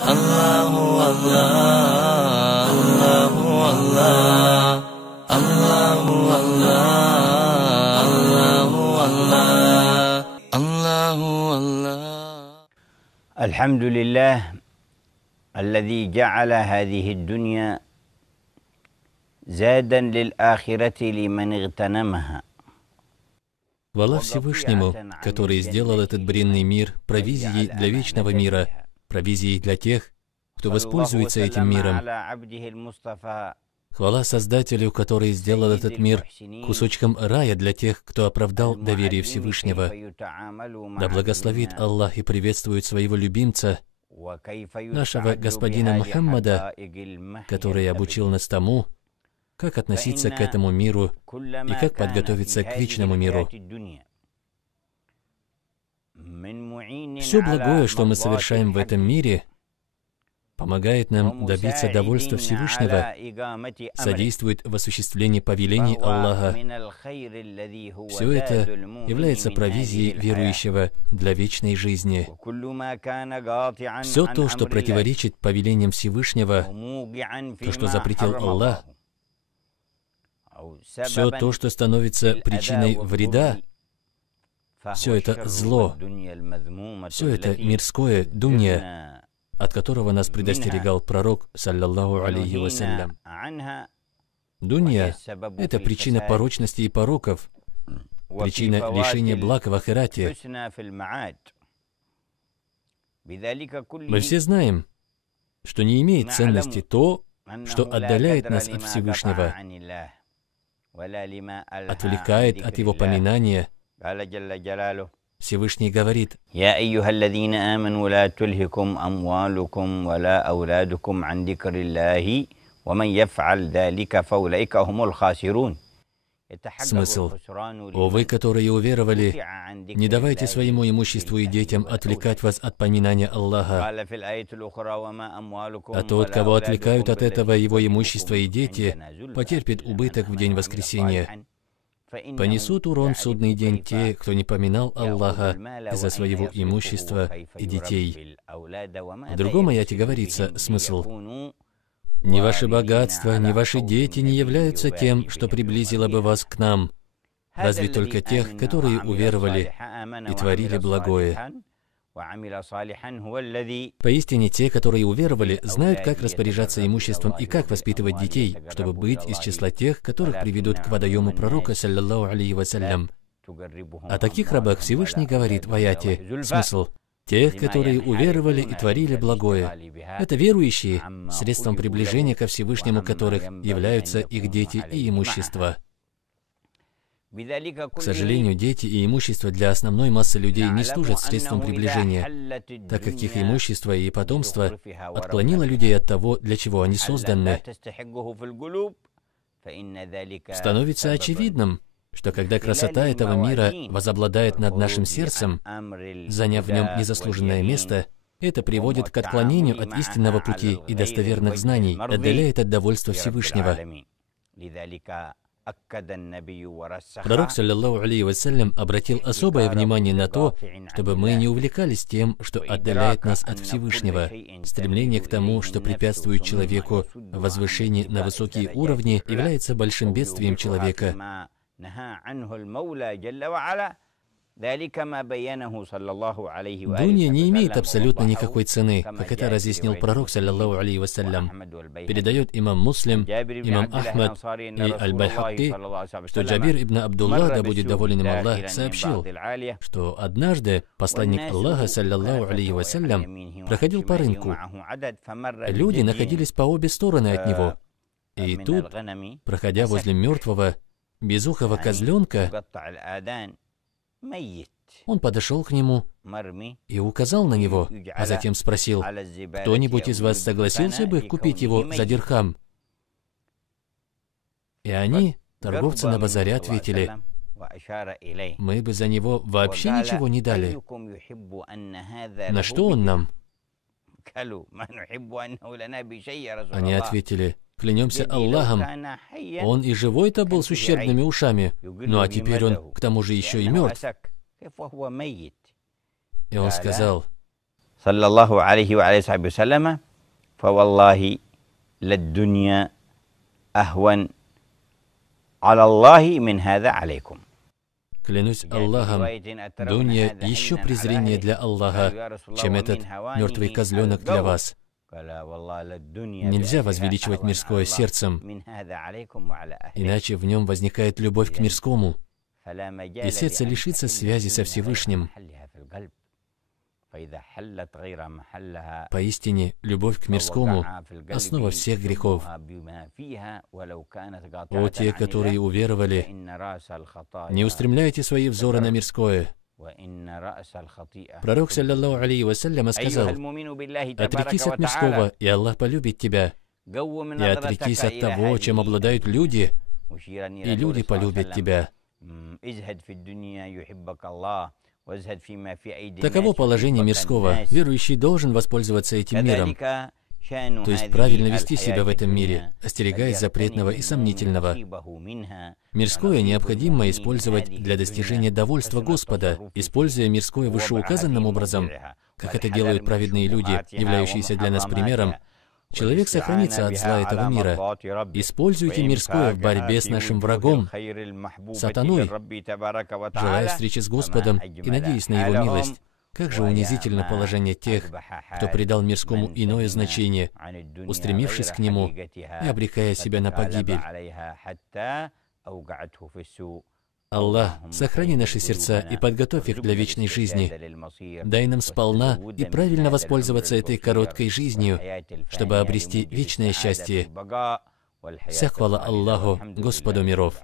الله الله الله الله الله الله الله الله. الحمد لله الذي جعل هذه الدنيا زادا للآخرة لمن اغتنمها. Хвала Всевышнему, который сделал этот бренный мир провизией для вечного мира, провизией для тех, кто воспользуется этим миром. Хвала Создателю, который сделал этот мир кусочком рая для тех, кто оправдал доверие Всевышнего. Да благословит Аллах и приветствует своего любимца, нашего господина Мухаммада, который обучил нас тому, как относиться к этому миру и как подготовиться к вечному миру. Все благое, что мы совершаем в этом мире, помогает нам добиться довольства Всевышнего, содействует в осуществлении повелений Аллаха. Все это является провизией верующего для вечной жизни. Все то, что противоречит повелениям Всевышнего, то, что запретил Аллах, все то, что становится причиной вреда, все это зло, все это мирское, дунья, от которого нас предостерегал пророк, саллаллаху алейхи вассалям. Дунья — это причина порочности и пороков, причина лишения благ в ахирате. Мы все знаем, что не имеет ценности то, что отдаляет нас от Всевышнего, отвлекает от Его поминания. Всевышний говорит: «Я айюхаллазина аману ла тульхикум амвалукум ва ла ауладукум ан дикриллахи, ва ман яф'аль залика фаулайка хумул хасирун». Смысл: «О вы, которые уверовали, не давайте своему имуществу и детям отвлекать вас от поминания Аллаха. А тот, кого отвлекают от этого его имущество и дети, потерпит убыток в день воскресения. Понесут урон в судный день те, кто не поминал Аллаха из-за своего имущества и детей». В другом аяте говорится смысл: «Ни ваше богатство, ни ваши дети не являются тем, что приблизило бы вас к нам, разве только тех, которые уверовали и творили благое». Поистине, те, которые уверовали, знают, как распоряжаться имуществом и как воспитывать детей, чтобы быть из числа тех, которых приведут к водоему пророка, саллаллаху алейхи вассалям. О таких рабах Всевышний говорит в аяте, смысл: тех, которые уверовали и творили благое. Это верующие, средством приближения ко Всевышнему которых являются их дети и имущество. К сожалению, дети и имущество для основной массы людей не служат средством приближения, так как их имущество и потомство отклонило людей от того, для чего они созданы. Становится очевидным, что когда красота этого мира возобладает над нашим сердцем, заняв в нем незаслуженное место, это приводит к отклонению от истинного пути и достоверных знаний, отдаляет от довольства Всевышнего. Пророк, саллаллаху алейхи вассалям, обратил особое внимание на то, чтобы мы не увлекались тем, что отдаляет нас от Всевышнего. Стремление к тому, что препятствует человеку в возвышении на высокие уровни, является большим бедствием человека. Дунья не имеет абсолютно никакой цены, как это разъяснил пророк, саллаллаху алейхи вассалям. Передает имам Муслим, имам Ахмад и Аль-Байхакки, что Джабир ибн Абдуллах, да будет доволен им Аллах, сообщил, что однажды посланник Аллаха, саллаллаху алейхи вассалям, проходил по рынку. Люди находились по обе стороны от него. И тут, проходя возле мертвого, безухого козленка, он подошел к нему и указал на него, а затем спросил: «Кто-нибудь из вас согласился бы купить его за дирхам?» И они, торговцы на базаре, ответили: «Мы бы за него вообще ничего не дали». На что он нам? Они ответили: «Клянемся Аллахом, он и живой-то был с ущербными ушами, ну а теперь он к тому же еще и мертв». И он сказал: саллаллаху алейхи ва алейхи вассаляма, фаваллахи лад-дунья ахван аля Аллахи мин хаза алейкум. Клянусь Аллахом, дунья еще презрение для Аллаха, чем этот мертвый козленок для вас. Нельзя возвеличивать мирское сердцем, иначе в нем возникает любовь к мирскому, и сердце лишится связи со Всевышним. Поистине, любовь к мирскому – основа всех грехов. О те, которые уверовали, не устремляйте свои взоры на мирское. Пророк, саллаллаху алейхи вассаляма, сказал: «Отрекись от мирского, и Аллах полюбит тебя, и отрекись от того, чем обладают люди, и люди полюбят тебя». Таково положение мирского. Верующий должен воспользоваться этим миром, то есть правильно вести себя в этом мире, остерегаясь запретного и сомнительного. Мирское необходимо использовать для достижения довольства Господа, используя мирское вышеуказанным образом, как это делают праведные люди, являющиеся для нас примером. Человек сохранится от зла этого мира. Используйте мирское в борьбе с нашим врагом, сатаной, желая встречи с Господом и надеясь на Его милость. Как же унизительно положение тех, кто придал мирскому иное значение, устремившись к нему и обрекая себя на погибель. Аллах, сохрани наши сердца и подготовь их для вечной жизни. Дай нам сполна и правильно воспользоваться этой короткой жизнью, чтобы обрести вечное счастье. Вся хвала Аллаху, Господу миров.